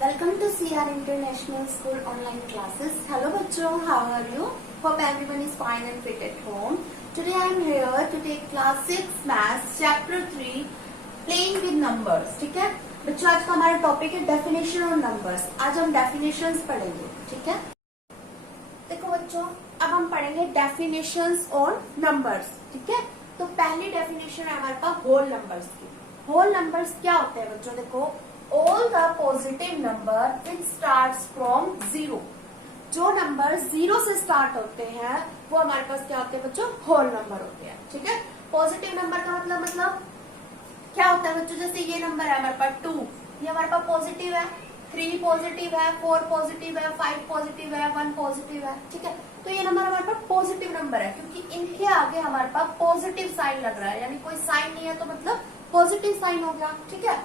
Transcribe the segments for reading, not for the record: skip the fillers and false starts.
Welcome to CR International School online classes. Hello बच्चों, how are you? Hope everyone is fine and fit at home. Today I am here to take class 6 Maths Chapter 3 Playing with Numbers. ठीक है बच्चों, आज का हमारा topic है definition और numbers. आज हम डेफिनेशंस पढ़ेंगे. ठीक है, देखो बच्चों, अब हम पढ़ेंगे डेफिनेशंस और नंबर्स. ठीक है, तो पहली डेफिनेशन है हमारे पास होल नंबर्स की. होल नंबर्स क्या होते हैं बच्चों? देखो, all the positive number which starts from zero. जो नंबर जीरो से स्टार्ट होते हैं वो हमारे पास क्या होते हैं बच्चों? होल नंबर होते हैं. ठीक है, पॉजिटिव नंबर का मतलब क्या होता है बच्चों? जैसे ये नंबर है हमारे पास 2, ये हमारे पास पॉजिटिव है. 3 पॉजिटिव है, 4 पॉजिटिव है, 5 पॉजिटिव है, 1 पॉजिटिव है. ठीक है, तो ये नंबर हमारे पास पॉजिटिव नंबर है क्योंकि इनके आगे हमारे पास पॉजिटिव साइन लग रहा है, यानी कोई साइन नहीं है तो मतलब पॉजिटिव साइन हो गया. ठीक है,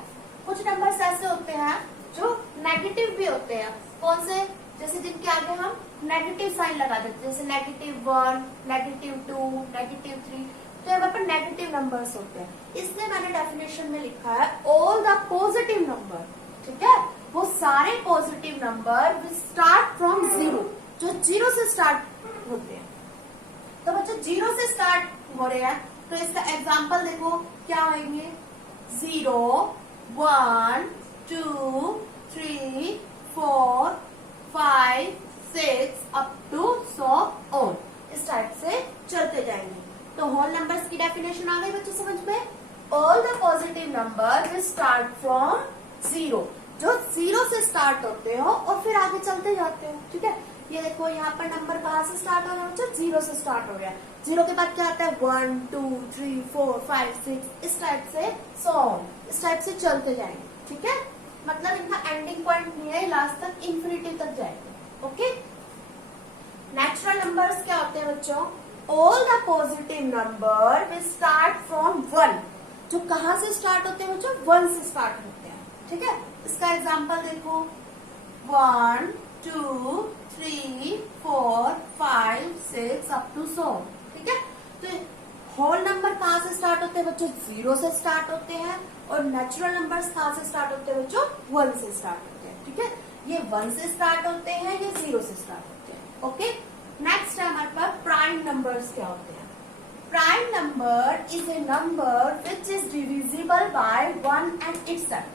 कुछ नंबर्स ऐसे होते हैं जो नेगेटिव भी होते हैं. कौन से? जैसे जिनके आगे हम नेगेटिव साइन लगा देते हैं, जैसे -1, -2, -3. तो यहाँ पर नेगेटिव नंबर्स होते हैं. इसलिए मैंने डेफिनेशन में लिखा है ऑल द पॉजिटिव नंबर. ठीक है, वो सारे positive number will start from zero, जो जीरो से स्टार्ट होते हैं. तो बच्चों जीरो से स्टार्ट हो रहे हैं तो इसका एग्जाम्पल देखो क्या होंगे. 0, 1, 2, 3, 4, 5, 6 अप टू 100 ऑन. इस टाइप से चलते जाएंगे. तो होल नंबर्स की डेफिनेशन आ गई बच्चों समझ में. All the positive number will start from zero, जो जीरो से स्टार्ट होते हो और फिर आगे चलते जाते हो. ठीक है, ये देखो यहाँ पर नंबर कहाँ से स्टार्ट हो गया बच्चों? जीरो से स्टार्ट हो गया. जीरो के बाद क्या आता है? 1, 2, 3, 4, 5, 6 इस टाइप से 100 इस टाइप से चलते जाएंगे. ठीक है, मतलब इनका एंडिंग पॉइंट नहीं है, लास्ट तक इंफिनिटी तक जाएंगे. ओके, नेचुरल नंबर्स क्या होते हैं बच्चों? All the positive number will start from 1, जो कहाँ से स्टार्ट होते हैं बच्चों? 1 से स्टार्ट होते हैं. ठीक है, इसका एग्जाम्पल देखो 1, 2, 3, 4, 5, 6 अप टू 100. ठीक है, तो होल नंबर कहाँ से स्टार्ट होते हैं बच्चों? जीरो से स्टार्ट होते हैं. और नेचुरल नंबर्स कहाँ से स्टार्ट होते हैं बच्चों? 1 से स्टार्ट होते हैं. ठीक है, ये 1 से स्टार्ट होते हैं, ये जीरो से स्टार्ट होते हैं. ओके, नेक्स्ट है हमारे पास प्राइम नंबर्स क्या होते हैं. Prime number is a number which is divisible by 1 and itself.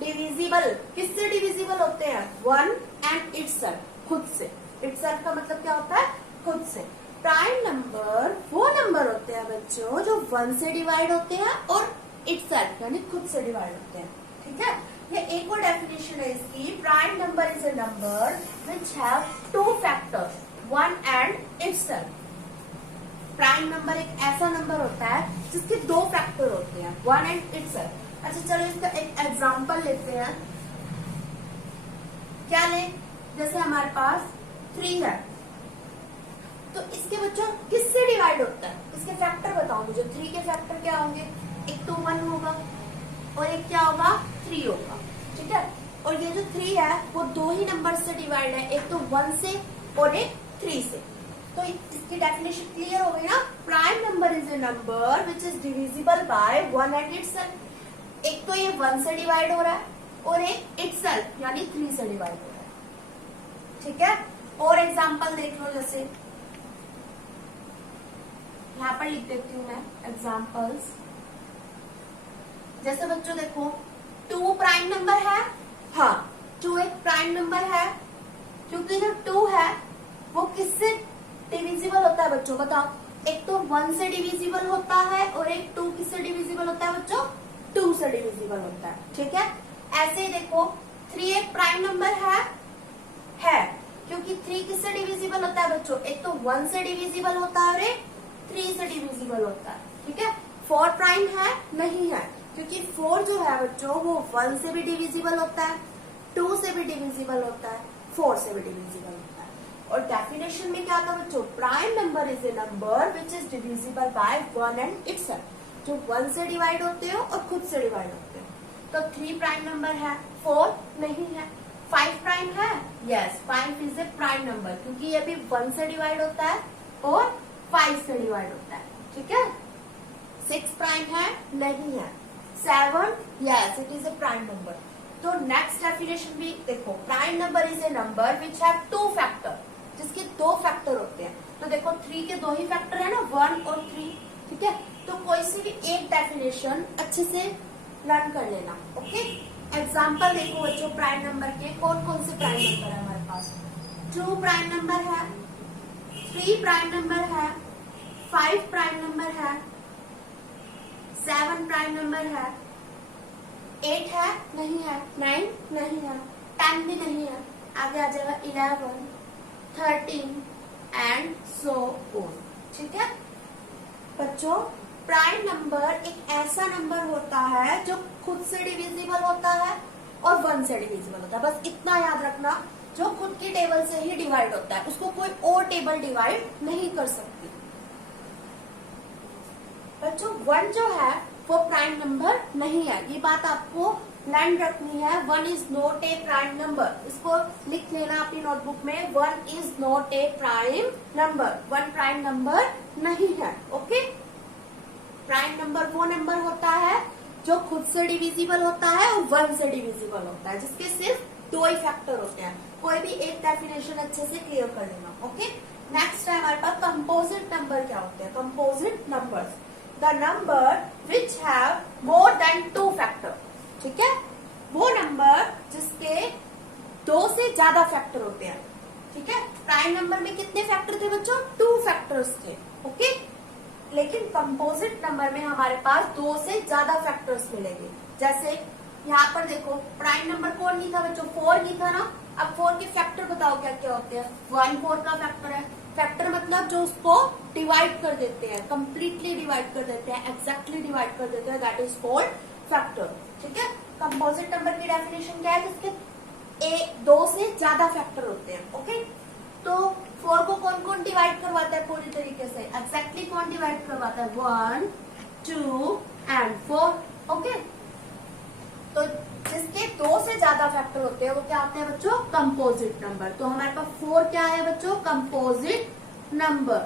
Divisible किससे डिविजिबल होते हैं? 1 एंड इटसेल्फ, खुद से. इटसेल्फ का मतलब क्या होता है? खुद से. प्राइम नंबर वो नंबर होते हैं बच्चों जो 1 से डिवाइड होते हैं और इटसेल्फ यानी खुद से डिवाइड होते हैं. ठीक है, ये एक और डेफिनेशन है इसकी. Prime number is a number which have 2 factors, 1 and itself. Prime number एक ऐसा नंबर होता है जिसके 2 फैक्टर होते हैं, 1 एंड इटसेल्फ. अच्छा चलो इसका एक एग्जाम्पल लेते हैं. क्या ले? जैसे हमारे पास 3 है तो इसके बच्चों किससे डिवाइड होता है? इसके फैक्टर बताओ मुझे. 3 के फैक्टर क्या होंगे? एक तो 1 होगा और एक क्या होगा? 3 होगा. ठीक है, और ये जो 3 है वो 2 ही नंबर से डिवाइड है, एक तो 1 से और एक 3 से. तो इसकी डेफिनेशन क्लियर हो गई ना. Prime number is a number which is divisible by 1 and itself. एक तो ये 1 से डिवाइड हो रहा है और एक इटसेल्फ यानी 3 से डिवाइड हो रहा है. ठीक है, और एग्जाम्पल देख लो. जैसे यहाँ पर लिख देती हूँ मैं एग्जाम्पल्स. जैसे बच्चों देखो 2 प्राइम नंबर है. हाँ, 2 एक प्राइम नंबर है क्योंकि जो 2 है वो किससे डिविजिबल होता है बच्चों? बताओ. एक तो 1 से डिविजिबल होता है और एक 2 किससे डिविजिबल होता है बच्चों? 2 से डिविजिबल होता है. ठीक है, ऐसे ही देखो 3 एक प्राइम नंबर है क्योंकि 3 किससे डिविजिबल होता है बच्चों? एक तो 1 से डिविजिबल होता है और एक 3 से डिविजिबल होता है. ठीक है, 4 प्राइम है? नहीं है क्योंकि 4 जो है बच्चों वो 1 से भी डिविजिबल होता है, 2 से भी डिविजिबल होता है, 4 से भी डिविजिबल होता है. और डेफिनेशन में क्या था बच्चों? Prime number is a number which is divisible by 1 and itself, जो 1 से डिवाइड होते हो और खुद से डिवाइड होते हो. तो 3 प्राइम नंबर है, 4 नहीं है. 5 प्राइम है? Yes, 5 is a prime number क्योंकि ये भी 1 से डिवाइड होता है और 5 से डिवाइड होता है. ठीक है, 6 प्राइम है? नहीं है. 7, yes it is a prime number. तो नेक्स्ट डेफिनेशन भी देखो, prime number is a number which have two factor, जिसके दो फैक्टर होते हैं। तो देखो 3 के दो ही फैक्टर है ना, 1 और 3, ठीक है। तो कोई सी भी एक डेफिनेशन अच्छे से लर्न कर लेना, ओके। एग्जाम्पल देखो बच्चों, प्राइम नंबर के कौन कौन से प्राइम नंबर है हमारे पास। 2 प्राइम नंबर है, 3 प्राइम नंबर है, 5 प्राइम नंबर है, 7 प्राइम नंबर है, 8 है नहीं है, 9 नहीं है, 10 भी नहीं है, आगे आ जाएगा 11, 13 एंड सो ऑन, ठीक है बच्चों। प्राइम नंबर एक ऐसा नंबर होता है जो खुद से डिविजिबल होता है और 1 से डिविजिबल होता है। बस इतना याद रखना, जो खुद की टेबल से ही डिवाइड होता है उसको कोई और टेबल डिवाइड नहीं कर सकती। बच्चों 1 जो है वो प्राइम नंबर नहीं है, ये बात आपको लर्न रखनी है। 1 is not a prime number, इसको लिख लेना अपनी नोटबुक में। 1 is not a prime number, 1 prime number नहीं है, ओके। प्राइम नंबर वो नंबर होता है जो खुद से डिविजिबल होता है और 1 से डिविजिबल होता है, जिसके सिर्फ 2 ही फैक्टर होते हैं। कोई भी एक डेफिनेशन अच्छे से क्लियर कर लेना, ओके। नेक्स्ट है हमारे पास कंपोजिट नंबर क्या होते हैं। Composite numbers, the number which have more than 2 factor, ठीक है। वो नंबर जिसके 2 से ज्यादा फैक्टर होते हैं, ठीक है। प्राइम नंबर में कितने फैक्टर थे बच्चों, 2 फैक्टर्स थे, ओके। लेकिन कंपोजिट नंबर में हमारे पास 2 से ज्यादा फैक्टर्स मिलेंगे। जैसे यहाँ पर देखो, प्राइम नंबर कौन नहीं था बच्चों, 4 नहीं था ना। अब 4 के फैक्टर बताओ क्या क्या होते हैं। 1 4 का फैक्टर है, फैक्टर मतलब जो उसको डिवाइड कर देते हैं, कंप्लीटली डिवाइड कर देते हैं, एग्जैक्टली डिवाइड कर देते हैं, दैट इज कॉल्ड फैक्टर, ठीक है। कंपोजिट नंबर की डेफिनेशन क्या है, जिसके 2 से ज्यादा फैक्टर होते हैं, ओके। तो 4 को कौन कौन डिवाइड करवाता है पूरी तरीके से, एग्जैक्टली कौन डिवाइड करवाता है, 1 2 एंड 4, ओके। तो जिसके 2 से ज्यादा फैक्टर होते हैं वो क्या होते हैं बच्चों, कंपोजिट नंबर। तो हमारे पास 4 क्या है बच्चों, कंपोजिट नंबर,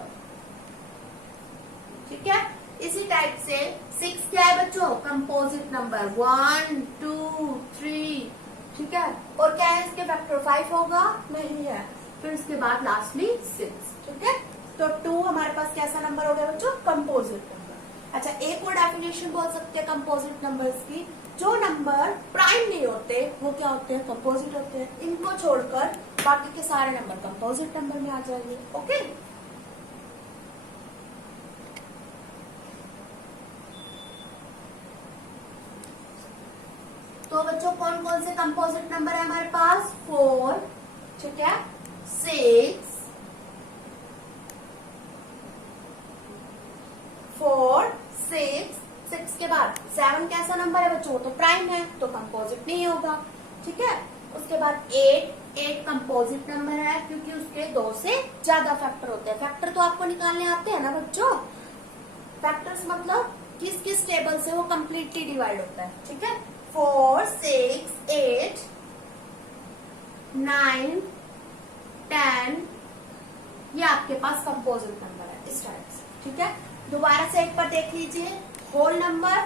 ठीक है। इसी टाइप से 6 क्या है बच्चों, कंपोजिट नंबर, 1 2 3, ठीक है। और क्या है इसके फैक्टर, 5 होगा नहीं है, फिर इसके बाद लास्टली 6, ठीक है। तो 2 हमारे पास कैसा नंबर हो गया बच्चों, कंपोजिट नंबर। अच्छा, एक और डेफिनेशन बोल सकते हैं कंपोजिट नंबर्स की, जो नंबर प्राइम नहीं होते वो क्या होते हैं, कंपोजिट होते हैं। इनको छोड़कर बाकी के सारे नंबर कंपोजिट नंबर में आ जाएंगे, ओके। तो बच्चों कौन कौन से कंपोजिट नंबर है हमारे पास, 4, ठीक है, 6 4 6 6 के बाद 7 कैसा नंबर है बच्चों, तो प्राइम है तो कंपोजिट नहीं होगा, ठीक है। उसके बाद 8 कंपोजिट नंबर है क्योंकि उसके 2 से ज्यादा फैक्टर होते हैं। फैक्टर तो आपको निकालने आते हैं ना बच्चों, फैक्टर्स मतलब किस किस टेबल से वो कंप्लीटली डिवाइड होता है, ठीक है। 4 6 8 9 10, ये आपके पास कंपोजिट नंबर है इस टाइप से, ठीक है। दोबारा से एक बार देख लीजिए, होल नंबर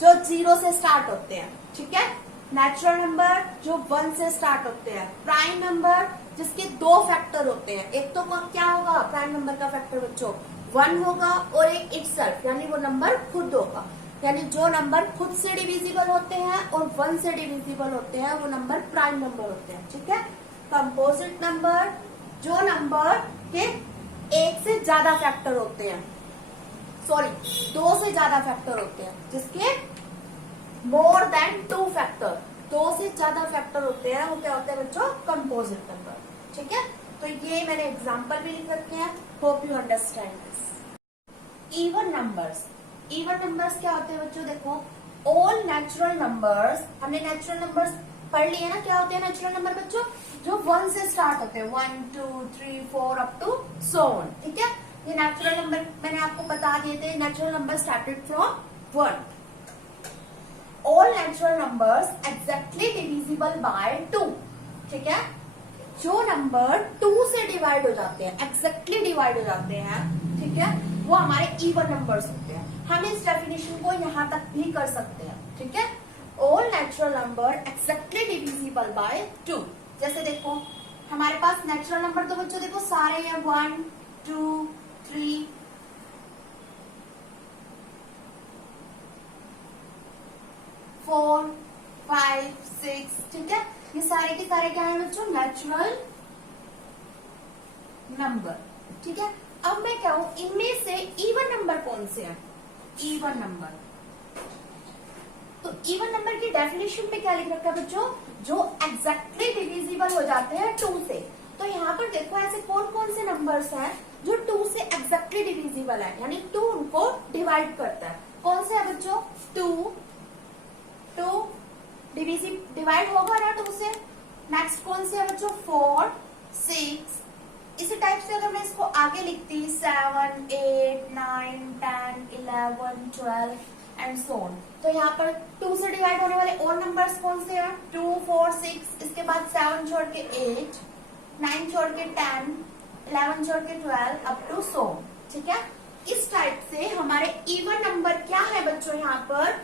जो 0 से स्टार्ट होते हैं, ठीक है। नेचुरल नंबर जो 1 से स्टार्ट होते हैं, प्राइम नंबर जिसके 2 फैक्टर होते हैं। एक तो क्या होगा प्राइम नंबर का फैक्टर बच्चों, 1 होगा और एक इटसेल्फ, यानी वो नंबर खुद होगा, यानी जो नंबर खुद से डिविजिबल होते हैं और 1 से डिविजिबल होते हैं वो नंबर प्राइम नंबर होते हैं, ठीक है। कंपोजिट नंबर जो नंबर के 1 से ज्यादा फैक्टर होते हैं, सॉरी 2 से ज्यादा फैक्टर होते हैं, जिसके मोर देन 2 फैक्टर, 2 से ज्यादा फैक्टर होते हैं, वो क्या होते हैं बच्चों, कंपोजिट नंबर, ठीक है। तो ये मैंने एग्जांपल भी लिख रखे हैं, hope you understand this. Even numbers, even numbers क्या होते हैं बच्चों, देखो ऑल नेचुरल नंबर्स, हमने नेचुरल नंबर्स पढ़ लिए ना, क्या होते हैं नेचुरल नंबर बच्चों, जो 1 से स्टार्ट होते हैं, 1 2 3 4 अप टू सो ऑन, ठीक है। ये नेचुरल नंबर मैंने आपको बता दिए थे, natural number started from 1। All natural numbers exactly divisible by 2, ठीक है। जो नंबर 2 से डिवाइड हो जाते हैं, एग्जैक्टली डिवाइड हो जाते हैं, ठीक है, वो हमारे इवन नंबर्स होते हैं। हम इस डेफिनेशन को यहाँ तक भी कर सकते हैं, ठीक है। All natural number exactly divisible by 2। जैसे देखो हमारे पास नेचुरल नंबर तो बच्चों देखो सारे हैं 1 2 3 4 5 6, ठीक है, ये सारे के सारे क्या है बच्चों नेचुरल नंबर, ठीक है। अब मैं क्या हूं, इनमें से इवन नंबर कौन से हैं, इवन नंबर। तो इवन नंबर की डेफिनेशन में क्या लिख रखा है बच्चों, जो एग्जैक्टली डिविजिबल हो जाते हैं 2 से। तो यहाँ पर देखो ऐसे कौन कौन से नंबर्स हैं जो 2 से एग्जैक्टली डिविजिबल है, यानी 2 उनको डिवाइड करता है। कौन से है बच्चों, 2 डिवाइड होगा ना 2 से। नेक्स्ट कौन से है बच्चों, 4 6। इसी टाइप से अगर मैं इसको आगे लिखती 7 8 9 10 11 12 एंड सो ऑन, तो यहाँ पर 2 से डिवाइड होने वाले और नंबर्स कौन से हैं, 2 4 6, इसके बाद 7 छोड़ के 8, 9 छोड़ के 10, 11 छोड़ के 12 अप टू सो, ठीक है। इस टाइप से हमारे इवन नंबर क्या है बच्चों, यहाँ पर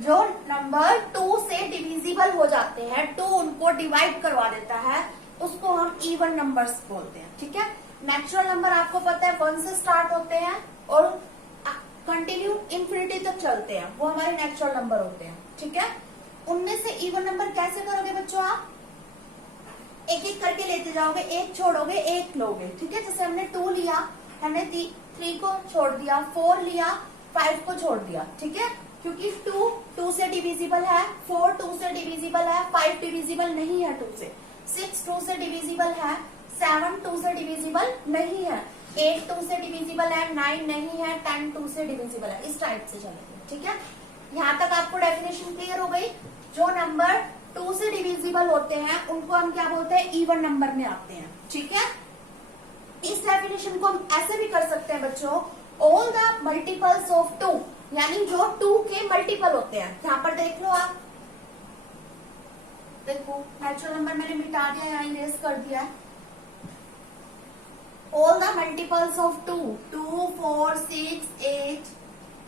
जो नंबर 2 से डिविजिबल हो जाते हैं, 2 उनको डिवाइड करवा देता है, उसको हम इवन नंबर्स बोलते हैं, ठीक है। नेचुरल नंबर आपको पता है 1 से स्टार्ट होते हैं और कंटिन्यू इंफिनिटी तक चलते हैं, वो हमारे नेचुरल नंबर होते हैं, ठीक है। उनमें से इवन नंबर कैसे करोगे बच्चों, आप एक एक करके लेते जाओगे, एक छोड़ोगे एक लोगे, ठीक है। जैसे हमने 2 लिया, हमने 3 को छोड़ दिया, 4 लिया, 5 को छोड़ दिया, ठीक है, क्योंकि 2 से डिविजिबल है, 4 2 से डिविजिबल है, 5 डिविजिबल नहीं है 2 से, 6 2 से डिविजिबल है, 7 2 से डिविजिबल नहीं है, 8 2 से डिविजिबल है, 9 नहीं है, 10 2 से डिविजिबल है। इस टाइप से चलेंगे, ठीक है। यहाँ तक आपको डेफिनेशन क्लियर हो गई। जो नंबर 2 से डिविजिबल होते हैं उनको हम क्या बोलते हैं, इवन नंबर में आते हैं, ठीक है। इस डेफिनेशन को हम ऐसे भी कर सकते हैं बच्चों, ऑल द मल्टीपल्स ऑफ 2, यानी जो 2 के मल्टीपल होते हैं। यहाँ पर देख लो आप, देखो नेचुरल नंबर मैंने मिटा दिया, यहाँ इरेज कर दिया है। ऑल द मल्टीपल्स ऑफ 2, 2 4 6 8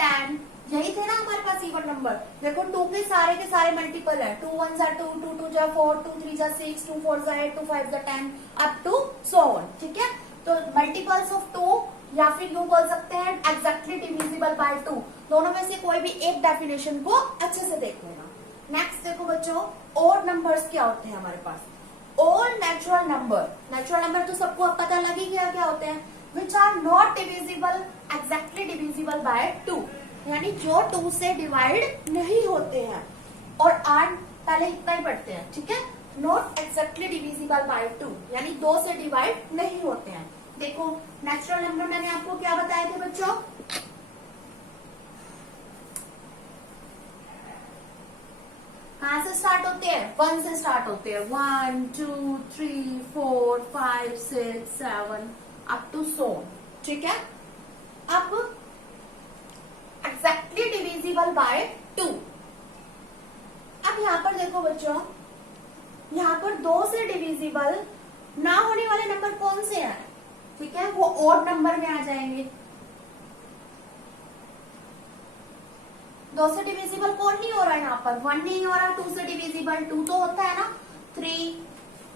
10, यही थे ना हमारे पास इवन नंबर। देखो 2 के सारे मल्टीपल है, 2 1 जा 2, 2 2 जा 4, 2 3 जा 6, 2 4 जा 8, 2 5 जा 10 अप टू सो ऑन, ठीक है। तो मल्टीपल्स ऑफ 2 या फिर यूं बोल सकते हैं एग्जैक्टली डिविजिबल बाय 2, दोनों में से कोई भी एक डेफिनेशन को अच्छे से देख लेना। नेक्स्ट देखो बच्चों, ऑड नंबर्स क्या होते हैं हमारे पास, ऑल नेचुरल नंबर तो सबको अब पता लग ही गया क्या होते हैं, which are not divisible exactly divisible by 2, यानी जो 2 से डिवाइड नहीं होते हैं, और आर पहले इतना ही पढ़ते हैं, ठीक है। नॉट एग्जैक्टली डिविजिबल बाय 2, यानी 2 से डिवाइड नहीं होते हैं। देखो नेचुरल नंबर मैंने आपको क्या बताया थे बच्चों, कहां से स्टार्ट होते हैं, 1 से स्टार्ट होते हैं, 1 2 3 4 5 6 7 अप टू सो, ठीक है। अब एग्जैक्टली डिविजिबल बाय 2, अब यहां पर देखो बच्चों, यहां पर 2 से डिविजिबल ना होने वाले नंबर कौन से हैं, ठीक है, वो ऑड नंबर में आ जाएंगे। 2 से डिविजिबल कौन नहीं हो रहा है यहाँ पर, 1 नहीं हो रहा, 2 से डिविजिबल 2 तो होता है ना, 3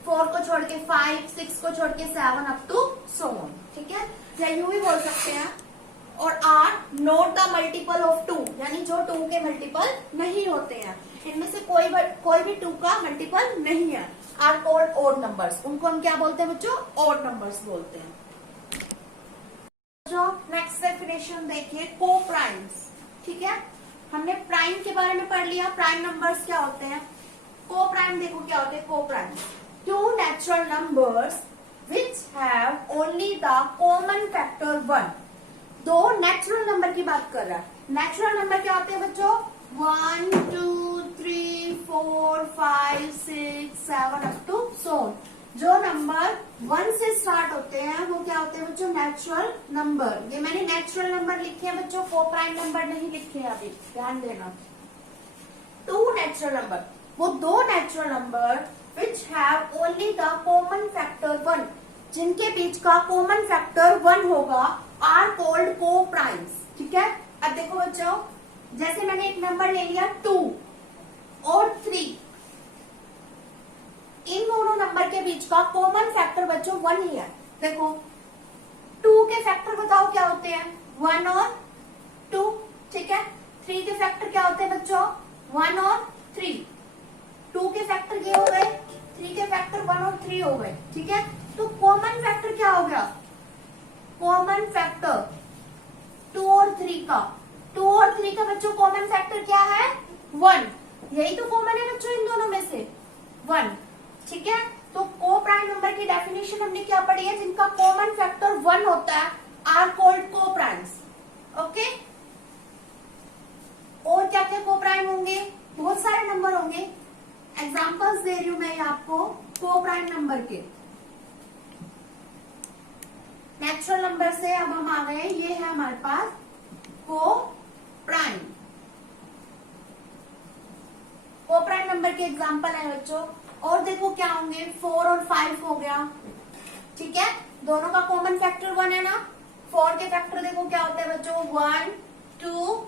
4 को छोड़ के 5 6 को छोड़ के 7 अप टू सो ऑन, ठीक है। या यूं भी बोल सकते हैं, और are not the multiple of 2, यानी जो 2 के मल्टीपल नहीं होते हैं, इनमें से कोई भी 2 का मल्टीपल नहीं है, आर कॉल्ड ऑड नंबर्स, उनको हम क्या बोलते हैं बच्चों, ऑड नंबर्स बोलते हैं। जो नेक्स्ट डेफिनेशन देखिए, को प्राइम्स, ठीक है। हमने प्राइम के बारे में पढ़ लिया, प्राइम नंबर्स क्या होते हैं। को प्राइम देखो क्या होते हैं, को prime 2 natural numbers which have only the common factor 1, 2 natural number की बात कर रहा है। नेचुरल नंबर क्या होते हैं बच्चों, 1 2 3 4 5 6 7 अप टू सो ऑन। जो नंबर 1 से स्टार्ट होते हैं वो क्या होते हैं बच्चों, नेचुरल नंबर। ये मैंने नेचुरल नंबर लिखे हैं बच्चों, को प्राइम नंबर नहीं लिखे हैं, अभी ध्यान देना। 2 नेचुरल नंबर, वो 2 natural number which have only the common factor 1, जिनके बीच का कॉमन फैक्टर 1 होगा, आर कॉल्ड को प्राइम्स, ठीक है। अब देखो बच्चों, जैसे मैंने एक नंबर ले लिया 2, और 3, इन दोनों नंबर के बीच का कॉमन फैक्टर बच्चों 1 ही है। देखो 2 के फैक्टर बताओ क्या होते हैं, 1 और 2, ठीक है। 3 के फैक्टर क्या होते हैं बच्चों, 1 और 3। 2 के फैक्टर ये हो गए, 3 के फैक्टर 1 और 3 हो गए, ठीक है। तो कॉमन फैक्टर क्या हो गया, कॉमन फैक्टर 2 और 3 का, 2 और 3 का बच्चों कॉमन फैक्टर क्या है, 1। यही तो कॉमन है बच्चों इन दोनों में से, 1, ठीक है। तो को प्राइम नंबर की डेफिनेशन हमने क्या पढ़ी है, जिनका कॉमन फैक्टर 1 होता है आर कॉल्ड को प्राइम्स, ओके। और क्या क्या को प्राइम होंगे, बहुत सारे नंबर होंगे, एग्जांपल्स दे रही हूं मैं आपको को प्राइम नंबर के। नेचुरल नंबर से अब हम आ गए, ये है हमारे पास को प्राइम। को प्राइम नंबर के एग्जांपल है बच्चों, और देखो क्या होंगे, 4 और 5 हो गया, ठीक है। दोनों का कॉमन फैक्टर 1 है ना। 4 के फैक्टर देखो क्या होते हैं बच्चों, 1, 2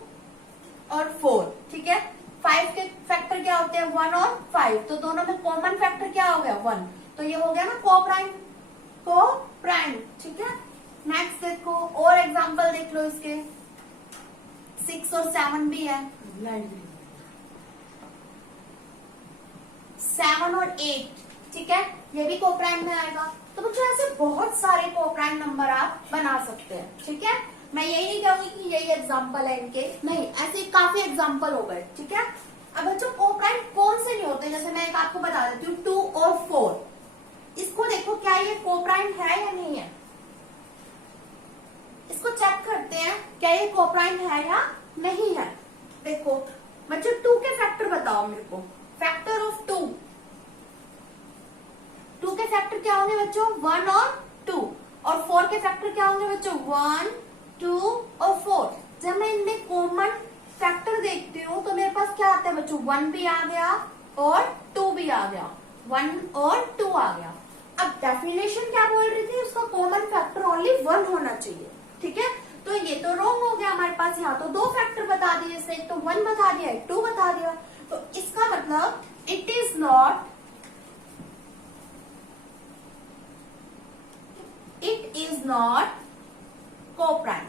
और 4, ठीक है। 5 के फैक्टर क्या होते हैं, 1 और 5, तो दोनों में कॉमन फैक्टर क्या हो गया, 1, तो ये हो गया ना को प्राइम, को प्राइम, ठीक है। नेक्स्ट देखो और एग्जांपल देख लो इसके, 6 और 7 भी है, 7 और 8, ठीक है, ये भी को प्राइम में आएगा। तो बच्चों ऐसे बहुत सारे को प्राइम नंबर आप बना सकते हैं, ठीक है। मैं यही नहीं कहूंगी कि यही एग्जांपल है इनके, नहीं, ऐसे काफी एग्जांपल हो गए, ठीक है। अब बच्चों को प्राइम कौन से नहीं होते, जैसे मैं एक आपको बता देती हूँ, 2 और 4, इसको देखो क्या ये को प्राइम है या नहीं है, इसको चेक करते हैं क्या ये को प्राइम है या नहीं है। देखो बच्चों 2 के फैक्टर बताओ मेरे को, फैक्टर ऑफ 2, 2 के फैक्टर क्या होंगे बच्चों, 1 और 2, और 4 के फैक्टर क्या होंगे बच्चों, 1, 2 और 4। जब मैं इनमें कॉमन फैक्टर देखती हूँ तो मेरे पास क्या आता है बच्चों, 1 भी आ गया और 2 भी आ गया, 1 और 2 आ गया। अब डेफिनेशन क्या बोल रही थी, उसका कॉमन फैक्टर ओनली 1 होना चाहिए, ठीक है। तो ये तो रॉन्ग हो गया हमारे पास, यहाँ तो 2 फैक्टर बता दिए, जैसे एक तो 1 बता दिया, एक 2 बता दिया, तो इसका मतलब it is not, it is not को प्राइम,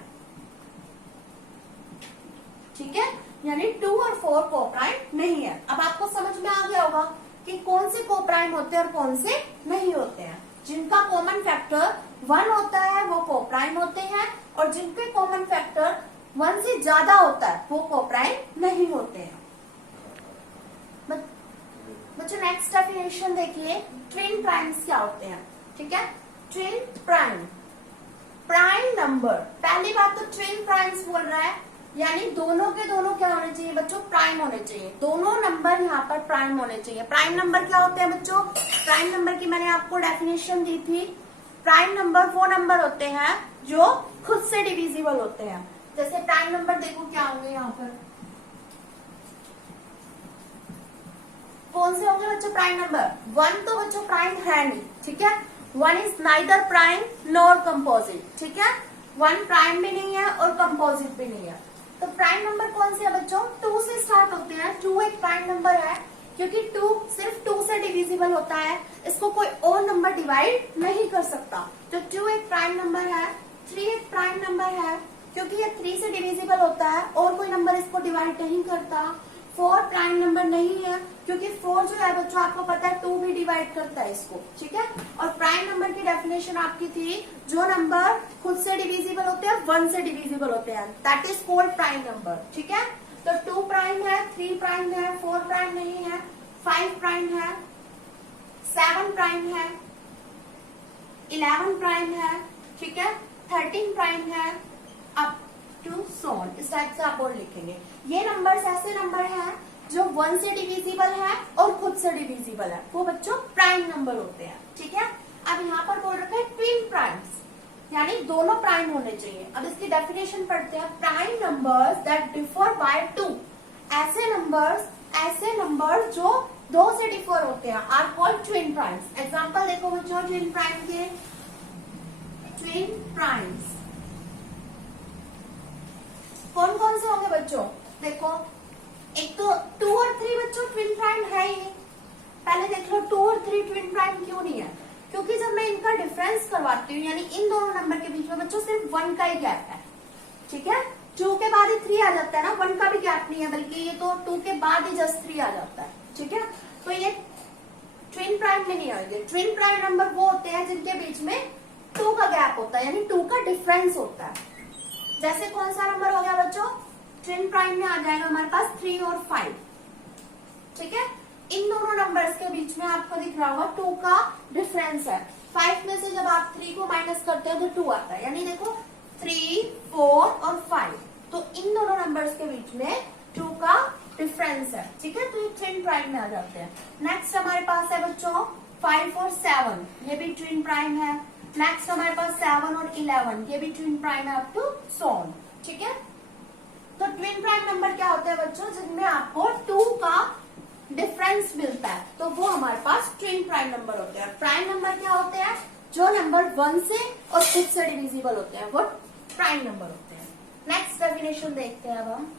ठीक है। यानी 2 और 4 को प्राइम नहीं है। अब आपको समझ में आ गया होगा कि कौन से को प्राइम होते हैं और कौन से नहीं होते हैं। जिनका कॉमन फैक्टर 1 होता है वो को प्राइम होते हैं, और जिनके कॉमन फैक्टर 1 से ज्यादा होता है वो को प्राइम नहीं होते हैं। बच्चों नेक्स्ट डेफिनेशन देखिए, ट्विन प्राइम्स क्या होते हैं, ठीक है। ट्विन प्राइम, प्राइम नंबर, पहली बात तो ट्विन प्राइम्स बोल रहा है, यानी दोनों के दोनों क्या होने चाहिए बच्चों, प्राइम होने चाहिए, दोनों नंबर यहाँ पर प्राइम होने चाहिए। प्राइम नंबर क्या होते हैं बच्चों, प्राइम नंबर की मैंने आपको डेफिनेशन दी थी, प्राइम नंबर वो नंबर होते हैं जो खुद से डिविजिबल होते हैं। जैसे प्राइम नंबर देखो क्या होंगे यहाँ पर, कौन से होंगे बच्चों प्राइम नंबर, 1 तो बच्चों प्राइम है नहीं, ठीक है। 1 is neither prime nor composite, ठीक है। 1 प्राइम भी नहीं है और कंपोजिट भी नहीं है। तो प्राइम नंबर कौन से है बच्चों, 2 से स्टार्ट होते हैं। 2 एक प्राइम नंबर है क्योंकि 2 सिर्फ 2 से डिविजिबल होता है, इसको कोई और नंबर डिवाइड नहीं कर सकता। तो 2 एक प्राइम नंबर है। 3 एक प्राइम नंबर है क्योंकि ये 3 से डिविजिबल होता है और कोई नंबर इसको डिवाइड नहीं करता। 4 प्राइम नंबर नहीं है क्योंकि 4 जो है बच्चों आपको पता है 2 भी डिवाइड करता है इसको, ठीक है। और प्राइम नंबर की डेफिनेशन आपकी थी, जो नंबर खुद से डिविजिबल होते हैं 1 से डिविजिबल होते हैं, that is called prime number, ठीक है। तो 2 प्राइम है, 3 प्राइम है, 4 प्राइम नहीं है, 5 प्राइम है, 7 प्राइम है, 11 प्राइम है, ठीक है, 13 प्राइम है, अप टू सोन, इस टाइप से आप और लिखेंगे। ये नंबर्स ऐसे नंबर हैं जो 1 से डिविजिबल है और खुद से डिविजिबल है, वो बच्चों प्राइम नंबर होते हैं, ठीक है। अब यहाँ पर बोल रखा है ट्विन प्राइम्स, यानी दोनों प्राइम होने चाहिए। अब इसकी डेफिनेशन पढ़ते हैं, prime numbers that differ by 2, ऐसे नंबर्स जो 2 से डिफर होते हैं are called twin primes. Example देखो बच्चों ट्विन प्राइम के, ट्विन प्राइम्स कौन कौन से होंगे बच्चों, देखो एक तो 2 और 3 बच्चों ट्विन पहले देख लो 2 और 3 ट्विन प्राइम क्यों नहीं है, क्योंकि जब मैं इनका डिफरेंस करवाती हूँ यानी इन दोनों नंबर के बीच में बच्चों सिर्फ 1 का ही गैप है, ठीक है। 2 के बाद ही 3 आ जाता है ना, 1 का भी गैप नहीं है, बल्कि ये तो 2 के बाद ही जस्ट 3 आ जाता है, ठीक है। तो ये ट्विन प्राइम में नहीं आएंगे। ट्विन प्राइम नंबर वो होते हैं जिनके बीच में 2 का गैप होता है, यानी 2 का डिफरेंस होता है। जैसे कौन सा नंबर हो गया बच्चों, ट्विन प्राइम में आ जाएगा हमारे पास 3 और 5, ठीक है। इन दोनों नंबर्स के बीच में आपको दिख रहा होगा 2 का डिफरेंस है। 5 में से जब आप 3 को माइनस करते हो तो 2 आता है, यानी देखो 3, 4 और 5, तो इन दोनों नंबर्स के बीच में 2 का डिफरेंस है, ठीक है। तो ये ट्विन प्राइम में आ जाते हैं। नेक्स्ट हमारे पास है बच्चों 5 और 7, ये भी ट्विन प्राइम है। नेक्स्ट हमारे पास 7 और 11, ये भी ट्विन प्राइम है अप टू सोन, ठीक है। तो ट्विन प्राइम नंबर क्या होते हैं बच्चों, जिनमें आपको 2 का डिफरेंस मिलता है, तो वो हमारे पास ट्विन प्राइम नंबर होते हैं। प्राइम नंबर क्या होते हैं, जो नंबर 1 से और खुद से डिविजिबल होते हैं, वो प्राइम नंबर होते हैं। नेक्स्ट डेफिनेशन देखते हैं अब हम।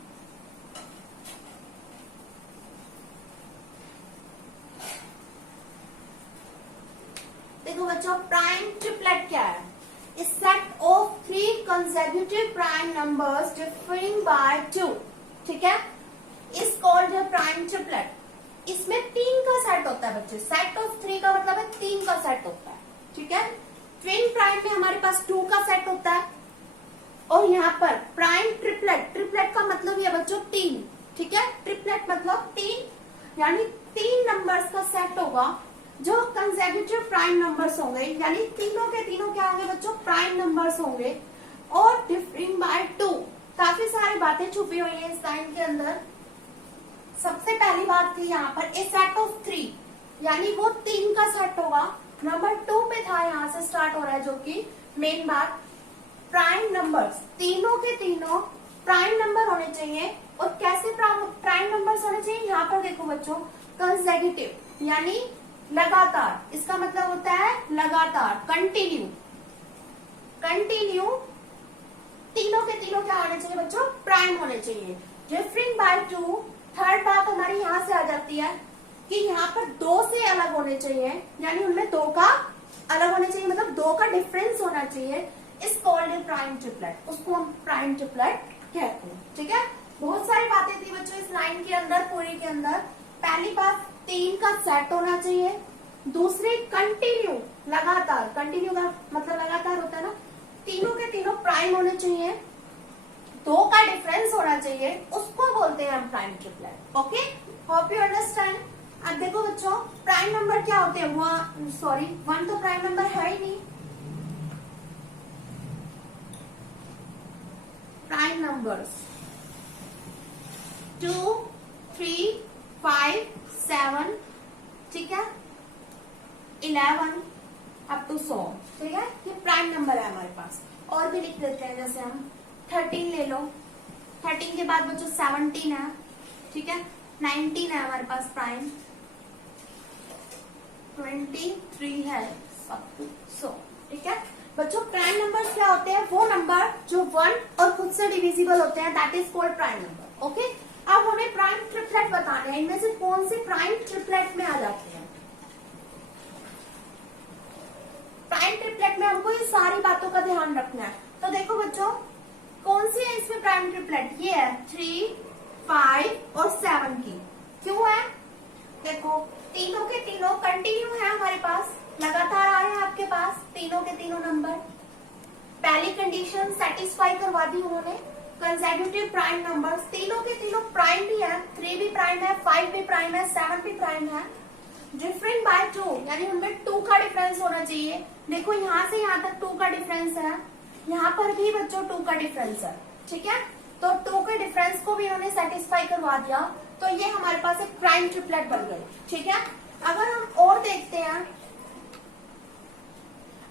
देखो बच्चों, प्राइम ट्रिपलेट क्या है, इस set of 3 consecutive prime numbers differing by 2, ठीक है, is called a prime triplet. इसमें 3 का सेट होता है बच्चे, सेट ऑफ 3 का मतलब है 3 का सेट होता है, ठीक है। ट्विन प्राइम में हमारे पास 2 का सेट होता है, और यहाँ पर प्राइम ट्रिपलेट, ट्रिपलेट का मतलब ये बच्चों 3, ठीक है। ट्रिपलेट मतलब 3, यानी 3 नंबर्स का सेट होगा जो कंसेक्यूटिव प्राइम नंबर्स होंगे, यानी तीनों के तीनों क्या होंगे बच्चों, प्राइम नंबर्स होंगे, और डिफरिंग बाय 2। काफी सारी बातें छुपी हुई है इस लाइन के अंदर। सबसे पहली बात थी यहाँ पर ए सेट ऑफ 3, यानी वो 3 का सेट होगा। नंबर 2 पे था, यहाँ से स्टार्ट हो रहा है, जो कि मेन बात, प्राइम नंबर्स, तीनों के तीनों प्राइम नंबर होने चाहिए। और कैसे प्राइम नंबर्स होने चाहिए, यहाँ पर देखो बच्चों, कंसेक्यूटिव यानी लगातार, इसका मतलब होता है लगातार, कंटिन्यू, कंटिन्यू, तीनों के तीनों क्या होने चाहिए बच्चों, प्राइम होने चाहिए। डिफरिंग बाय 2, थर्ड बात हमारी यहाँ से आ जाती है कि यहाँ पर 2 से अलग होने चाहिए, यानी उनमें 2 का अलग होने चाहिए, मतलब 2 का डिफरेंस होना चाहिए। इस कॉल्ड ए प्राइम ट्रिपलेट, उसको हम प्राइम ट्रिपलेट कहते हैं, ठीक है। बहुत सारी बातें थी बच्चों इस लाइन के अंदर, पूरी के अंदर। पहली बात 3 का सेट होना चाहिए, दूसरी कंटिन्यू, लगातार, कंटिन्यू का मतलब लगातार होता है ना, तीनों के तीनों प्राइम होने चाहिए, 2 का डिफरेंस होना चाहिए, उसको बोलते हैं हम prime triplet. Okay, hope you understand. अब देखो बच्चों, प्राइम नंबर क्या होते हैं, 1 तो प्राइम नंबर है ही नहीं। प्राइम नंबर्स 2, 3, 5, 7, ठीक है, 11 अप टू 100, ठीक है, ये प्राइम नंबर है हमारे पास। और भी लिख देते हैं, जैसे हम 13 ले लो, 13 के बाद बच्चों 17 है, ठीक है, 19 है हमारे पास प्राइम, 23 है, अप टू 100, ठीक है। बच्चों प्राइम नंबर्स क्या होते हैं, वो नंबर जो 1 और खुद से डिविजिबल होते हैं, that is called prime number. Okay, अब हमें प्राइम ट्रिपलेट बताने हैं, इनमें से कौन से प्राइम ट्रिपलेट में आ जाते हैं। प्राइम ट्रिपलेट में हमको ये सारी बातों का ध्यान रखना है। तो देखो बच्चों, कौन सी है इसमें प्राइम ट्रिपलेट, ये है 3, 5 और 7 की। क्यों है, देखो तीनों के तीनों कंटिन्यू है हमारे पास, लगातार आ रहे हैं आपके पास तीनों के तीनों नंबर। पहली कंडीशन सेटिस्फाई करवा दी उन्होंने, कंसेक्यूटिव प्राइम नंबर्स, तीनों के तीनों प्राइम भी है, 3 भी प्राइम है, 5 भी प्राइम है, 7 भी प्राइम है। डिफरेंट बाय 2, यानी उनमें 2 का डिफरेंस होना चाहिए। देखो यहाँ से यहाँ तक 2 का डिफरेंस है, यहाँ पर भी बच्चों 2 का डिफरेंस है, ठीक है। तो 2 के डिफरेंस को भी उन्होंने सेटिस्फाई करवा दिया, तो ये हमारे पास एक प्राइम ट्रिपलेट बन गई, ठीक है। अगर हम और देखते हैं,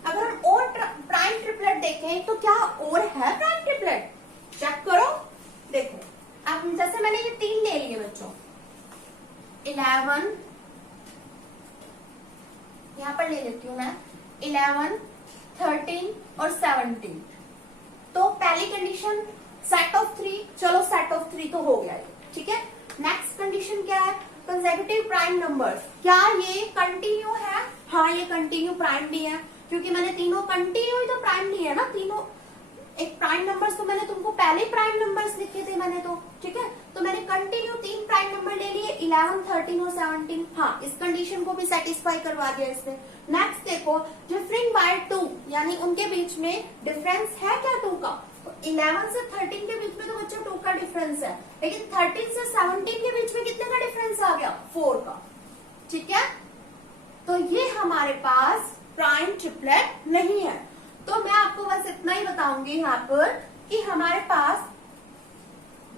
अगर हम और प्राइम ट्रिपलेट देखें तो क्या और है प्राइम ट्रिपलेट, चेक करो। देखो अब जैसे मैंने ये 3 ले लिए बच्चों, 11, यहां पर ले लेती हूँ मैं, 11, 13 और 17। तो पहली कंडीशन सेट ऑफ 3, चलो सेट ऑफ 3 तो हो गया, ठीक है। नेक्स्ट कंडीशन क्या है, कंसेक्यूटिव प्राइम नंबर्स, क्या ये कंटिन्यू है? हाँ, ये कंटिन्यू प्राइम भी है, क्योंकि मैंने तीनों कंटिन्यू ही तो प्राइम नहीं है ना, तीनों एक प्राइम नंबर्स तो मैंने तुमको पहले प्राइम नंबर्स लिखे थे मैंने तो, ठीक है। तो मैंने कंटिन्यू 3 प्राइम नंबर ले लिए, 11, 13 और 17। हाँ, इस कंडीशन को भी सेटिस्फाई करवा दिया इसने। नेक्स्ट देखो, डिफरिंग बाय 2, यानी उनके बीच में डिफरेंस है क्या 2 का? तो 11 से 13 के बीच में तो बच्चों 2 का डिफरेंस है, लेकिन 13 से 17 के बीच में कितने का डिफरेंस आ गया? 4 का, ठीक है। तो ये हमारे पास प्राइम ट्रिपलेट नहीं है। तो मैं आपको बस इतना ही बताऊंगी यहाँ पर कि हमारे पास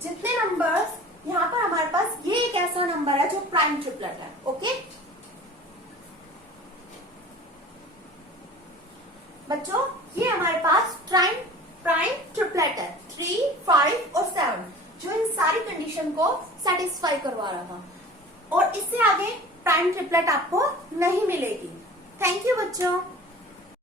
जितने नंबर्स यहाँ पर हमारे पास ये एक ऐसा नंबर है जो प्राइम ट्रिपलेट है। ओके बच्चों, ये हमारे पास प्राइम ट्रिपलेट है 3, 5 और 7, जो इन सारी कंडीशन को सेटिस्फाई करवा रहा था, और इससे आगे प्राइम ट्रिपलेट आपको नहीं मिलेगी। थैंक यू बच्चों।